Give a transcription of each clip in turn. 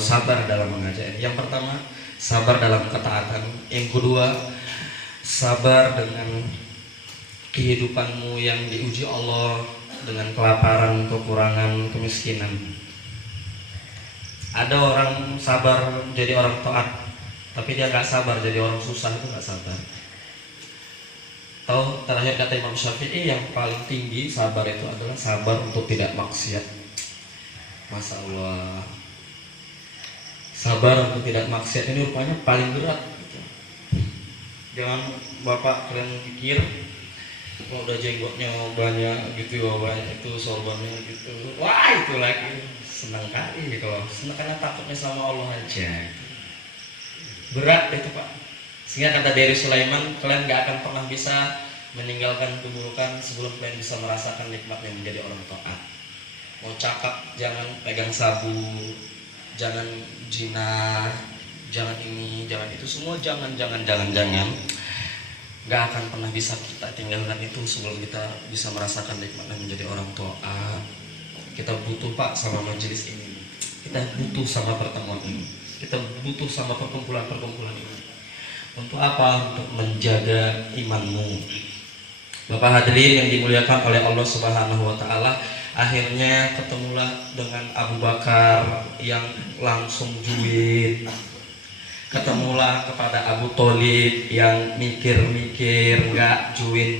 harus sabar dalam mengajar. Yang pertama, sabar dalam ketaatan. Yang kedua, sabar dengan kehidupanmu yang diuji Allah dengan kelaparan, kekurangan, kemiskinan. Ada orang sabar jadi orang taat, tapi dia nggak sabar jadi orang susah, itu nggak sabar. Tahu terakhir kata Imam Syafi'i, yang paling tinggi sabar itu adalah sabar untuk tidak maksiat. Masya Allah, sabar untuk tidak maksiat ini rupanya paling berat gitu. Jangan bapak kalian pikir kalau udah jenggotnya banyak gitu, banyak itu sorbannya gitu, wah itu lagi senang kali kalau senang, karena takutnya sama Allah aja. Berat itu Pak. Sehingga kata Dari Sulaiman, kalian gak akan pernah bisa meninggalkan keburukan sebelum kalian bisa merasakan nikmatnya menjadi orang taat. Mau cakap jangan pegang sabu, jangan zina, jangan ini, jangan itu, semua jangan. Gak akan pernah bisa kita tinggalkan itu sebelum kita bisa merasakan nikmatnya menjadi orang taat. Kita butuh Pak sama majelis ini, kita butuh sama pertemuan ini, kita butuh sama perkumpulan ini. Untuk apa? Untuk menjaga imanmu. Bapak hadirin yang dimuliakan oleh Allah Subhanahu wa taala, akhirnya ketemulah dengan Abu Bakar yang langsung juid. Ketemulah kepada Abu Tholib yang mikir-mikir, enggak juin.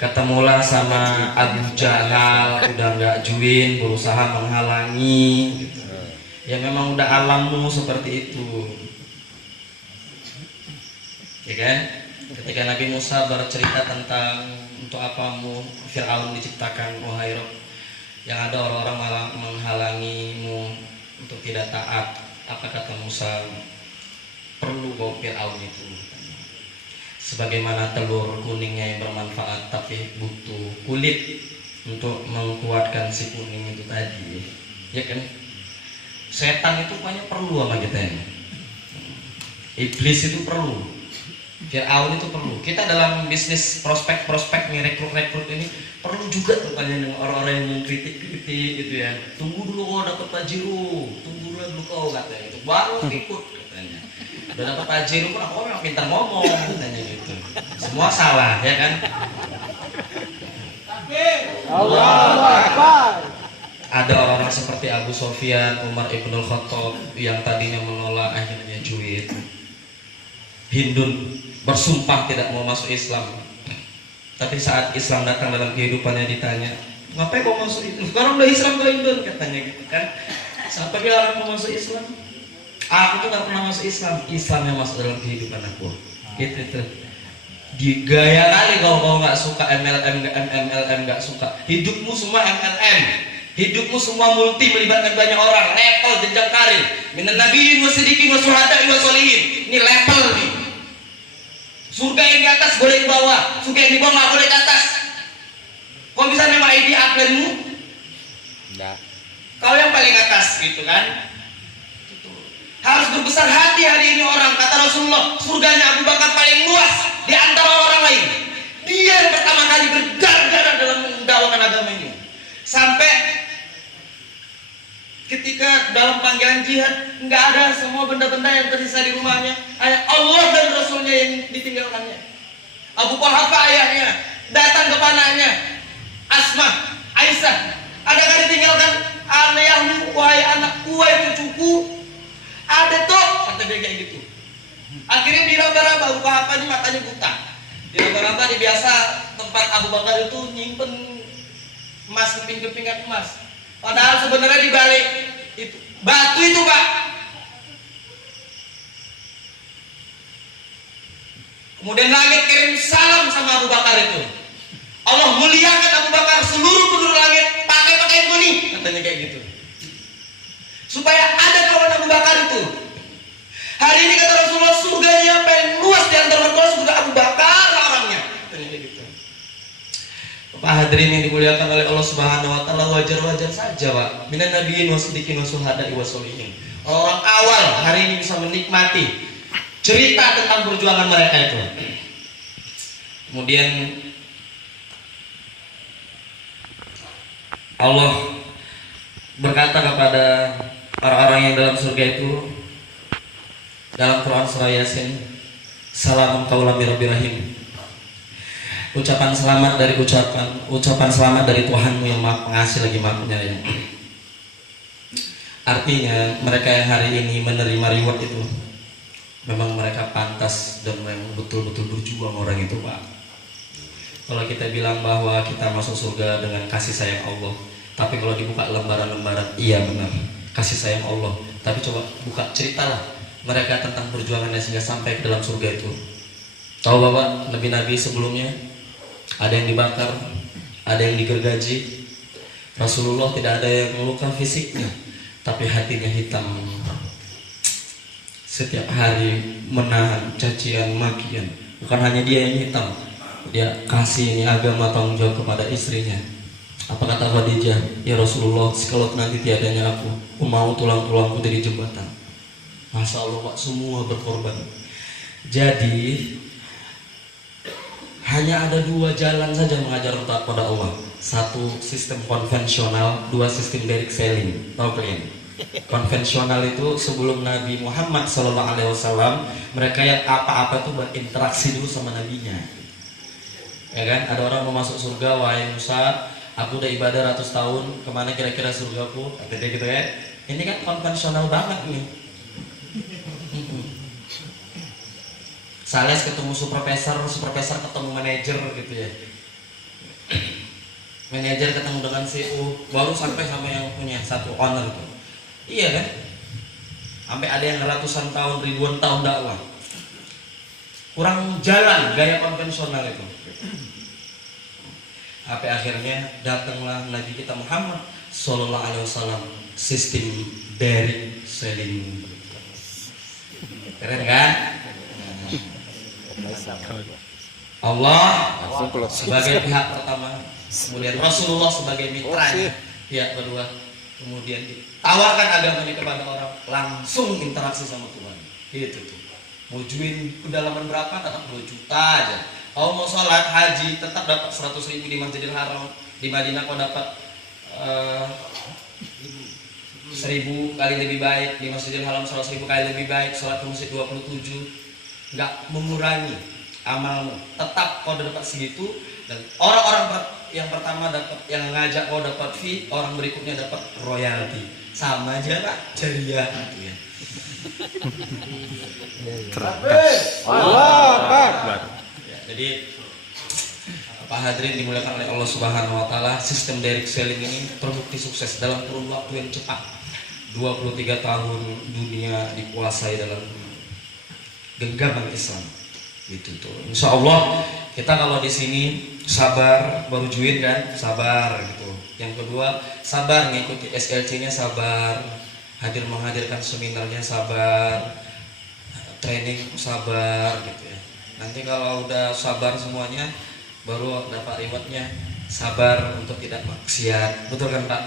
Ketemulah sama Abu Jahal, udah enggak juin, berusaha menghalangi gitu. Ya memang udah alammu seperti itu. Ya kan? Ketika Nabi Musa bercerita tentang untuk apamu Fir'aun diciptakan, wahai Rabb, yang ada orang-orang malah menghalangimu untuk tidak taat. Apa kata Musa? Perlu kau Fir'aun itu. Sebagaimana telur kuningnya yang bermanfaat, tapi butuh kulit untuk menguatkan si kuning itu tadi. Ya kan? Setan itu banyak perlu sama kita ini. Iblis itu perlu. Fir'aun itu perlu. Kita dalam bisnis prospek nih, rekrut ini perlu juga rupanya dengan orang-orang yang mengkritik gitu ya. Tunggu dulu kau dapat Pajero, tunggu dulu kau katanya itu, baru ikut katanya. Udah dapat Pajero pun aku memang pintar ngomong katanya gitu. Semua salah ya kan? Allahu Akbar. Ada orang-orang seperti Abu Sofyan, Umar ibnul Khattab yang tadinya menolak akhirnya juid. Hindun bersumpah tidak mau masuk Islam, tapi saat Islam datang dalam kehidupannya ditanya, ngapain kau masuk Islam? Sekarang udah Islam ke Hindun katanya gitu kan. Siapa bilang mau masuk Islam? Aku tuh gak pernah masuk Islam, Islam yang masuk dalam kehidupan aku. Gitu. Digaya kali kalau nggak suka MLM nggak suka. Hidupmu semua MLM, hidupmu semua multi melibatkan banyak orang, level jenjang karir. Minan nabiyyin wa siddiqin wa syuhada'i wa sholihin. Ini level nih. Surga yang di atas boleh ke bawah, surga yang di bawah nggak boleh ke atas. Kau bisa nama ID upline-mu? Enggak. Kau yang paling atas gitu kan? Harus berbesar hati hari ini orang. Kata Rasulullah, surganya Abu Bakar paling luas di antara orang lain. Dia yang pertama kali berdarah dalam mendakwakan agama ini. Sampai ketika dalam panggilan jihad nggak ada semua benda-benda yang tersisa di rumahnya, hanya Allah dan Rasulnya yang ditinggalkannya. Abu Quhafa ayahnya datang ke panahnya Asma, Aisyah, adakah ditinggalkan ayahmu, wahai anakku, wahai cucuku? Ada toh, kata dia kayak gitu. Akhirnya diraba-raba, Abu Quhafa ini matanya buta. Diraba-raba, di biasa tempat Abu Bakar itu nyimpen emas, keping-kepingan emas. Padahal sebenarnya di balik itu batu itu Pak. Kemudian langit kirim salam sama Abu Bakar itu. Allah muliakan Abu Bakar, seluruh penduduk langit pakai pakaian kuning, katanya kayak gitu. Supaya ada kawan Abu Bakar itu. Hari ini kata Rasulullah, surganya yang paling luas di antara mereka surga Abu Bakar orangnya. Katanya kayak gitu. Bapak hadirin yang dimuliakan oleh Allah Subhanahu wa taala, wajar-wajar saja, Pak. Minan nabiyyin wa siddiqin wa syuhada'i wa sholihin. Orang awal hari ini bisa menikmati cerita tentang perjuangan mereka itu. Kemudian Allah berkata kepada orang-orang yang dalam surga itu dalam Quran surah Yasin, salamun qaulam mir rabbir rahim. Ucapan selamat dari Tuhanmu yang Maha Pengasih lagi Maha Penyayang. Artinya mereka yang hari ini menerima reward itu memang mereka pantas dan memang betul-betul berjuang orang itu, Pak. Kalau kita bilang bahwa kita masuk surga dengan kasih sayang Allah, tapi kalau dibuka lembaran-lembaran, iya benar, kasih sayang Allah. Tapi coba buka ceritalah mereka tentang perjuangannya sehingga sampai ke dalam surga itu. Tahu Bapak, nabi-nabi sebelumnya ada yang dibakar, ada yang digergaji. Rasulullah tidak ada yang meluka fisiknya, tapi hatinya hitam. Setiap hari menahan cacian, makian. Bukan hanya dia yang hitam, dia kasih ini agama tanggung jawab kepada istrinya. Apa kata Khadijah? Ya Rasulullah, kalau nanti tiadanya aku mau tulang-tulangku dari jembatan. Masya Allah Pak, semua berkorban. Jadi hanya ada dua jalan saja mengajar taat pada Allah. Satu sistem konvensional, dua sistem direct selling. Tahu kalian? Konvensional itu sebelum Nabi Muhammad SAW, mereka yang apa-apa tuh berinteraksi dulu sama nabinya. Ya kan? Ada orang mau masuk surga, wahai Musa, aku udah ibadah ratus tahun, kemana kira-kira surgaku? Kata dia gitu ya. Ini kan konvensional banget nih. Sales ketemu supervisor ketemu manajer gitu ya. Manajer ketemu dengan CEO, baru sampai sama yang punya satu owner itu. Iya kan? Sampai ada yang ratusan tahun, ribuan tahun dakwah. Kurang jalan gaya konvensional itu. Sampai akhirnya datanglah Nabi kita Muhammad Sallallahu Alaihi Wasallam, sistem direct selling. Keren kan? Allah sebagai pihak pertama, kemudian Rasulullah sebagai mitranya pihak kedua, kemudian ditawarkan agamanya kepada orang, langsung interaksi sama Tuhan. Gitu tuh. Mau join kedalaman berapa, tetap 2 juta aja. Kalau mau sholat haji tetap dapat 100.000 di Masjidil Haram. Di Madinah kau dapat 1.000 kali lebih baik, di Masjidil Haram 100.000 kali lebih baik. Sholat ke masjid 27, nggak mengurangi amalmu, tetap kau dapat segitu. Dan orang-orang yang pertama dapat, yang ngajak kau dapat fee, orang berikutnya dapat royalti. Sama aja Pak, jariah gitu ya. Ya, jadi Pak hadirin dimuliakan oleh Allah Subhanahu wa taala, sistem direct selling ini terbukti sukses dalam kurun waktu yang cepat. 23 tahun dunia dikuasai dalam genggaman Islam. Gitu tuh. Insya Allah kita kalau di sini sabar, baru join kan, sabar gitu. Yang kedua, sabar ngikuti SLC-nya, sabar menghadirkan seminarnya, sabar training, sabar gitu ya. Nanti kalau udah sabar semuanya, baru dapat rewardnya, sabar untuk tidak maksiat. Betul kan Pak?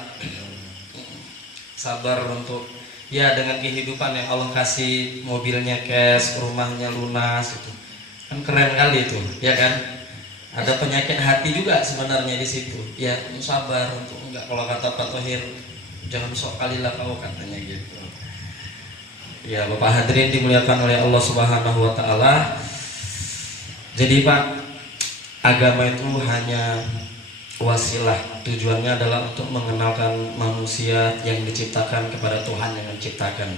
Sabar untuk ya dengan kehidupan yang Allah kasih, mobilnya cash, rumahnya lunas itu. Kan keren kali itu, ya kan? Ada penyakit hati juga sebenarnya di situ. Ya, sabar untuk enggak, kalau kata Pak Thohir, jangan sok kali lah kau, katanya gitu. Ya, Bapak hadirin dimuliakan oleh Allah Subhanahu wa taala. Jadi Pak, agama itu hanya wasilah, tujuannya adalah untuk mengenalkan manusia yang diciptakan kepada Tuhan yang menciptakan.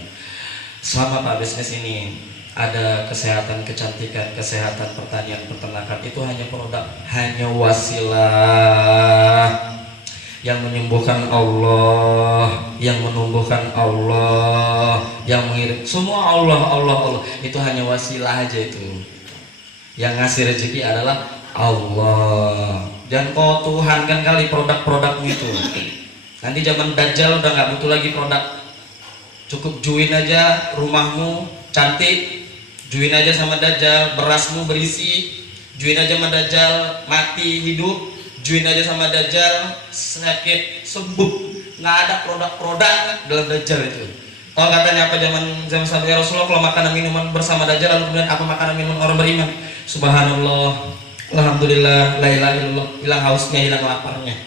Selama Pak bisnis ini ada kesehatan, kecantikan, kesehatan, pertanian, peternakan, itu hanya produk, hanya wasilah. Yang menyembuhkan Allah, yang menumbuhkan Allah, yang mengirim, semua Allah. Itu hanya wasilah aja itu. Yang ngasih rezeki adalah Allah. Dan kau Tuhan kan kali produk-produkmu itu. Nanti zaman Dajjal udah nggak butuh lagi produk. Cukup join aja rumahmu cantik, join aja sama Dajjal, berasmu berisi, join aja sama Dajjal, mati hidup, join aja sama Dajjal, sakit sembuh. Nggak ada produk-produk dalam Dajjal itu. Kalau katanya apa zaman sahabat Rasulullah, kalau makanan minuman bersama Dajjal, lalu kemudian apa makanan minuman orang beriman? Subhanallah, alhamdulillah, la ilaha illallah, hilang hausnya, hilang laparnya.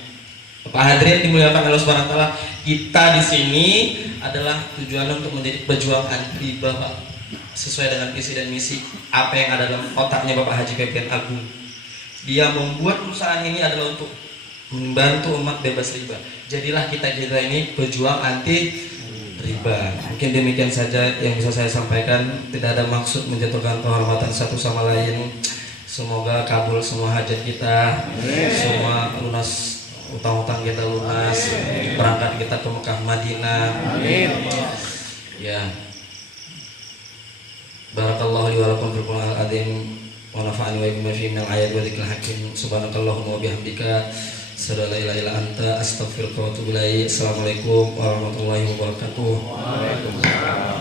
Bapak hadirin dimuliakan Allah Subhanahu wa taala, kita di sini adalah tujuannya untuk menjadi pejuang anti riba, Pak. Sesuai dengan visi dan misi apa yang ada dalam otaknya Bapak Haji Pepian Agung. Dia membuat perusahaan ini adalah untuk membantu umat bebas riba. Jadilah kita ini pejuang anti riba. Mungkin demikian saja yang bisa saya sampaikan. Tidak ada maksud menjatuhkan penghormatan satu sama lain. Semoga kabul semua hajat kita, semua lunas utang-utang kita lunas, berangkat kita ke Mekah Madinah. Ya. Barakallahu li wa lakum fil Qur'anil azim wa nafa'ani wa iyyakum fi minal ayati wa dzikril hakim. Subhanakallahumma wa bihamdika asyhadu an la ilaha illa anta astaghfiruka wa atubu ilaik. Assalamualaikum warahmatullahi wabarakatuh. Waalaikumsalam.